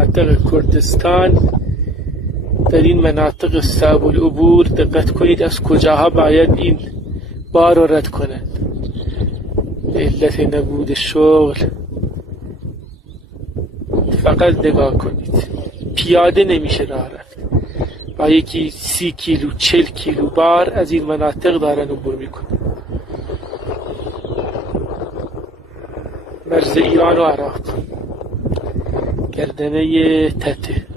مناطق کردستان در این مناطق صعب العبور دقت کنید از کجاها باید این بار رو رد کنند. به علت نبود شغل فقط نگاه کنید، پیاده نمیشه راه رفت، با یکی 30 کیلو 40 کیلو بار از این مناطق دارن عبور میکنن. مرز ایران و عراق، گردنه تته.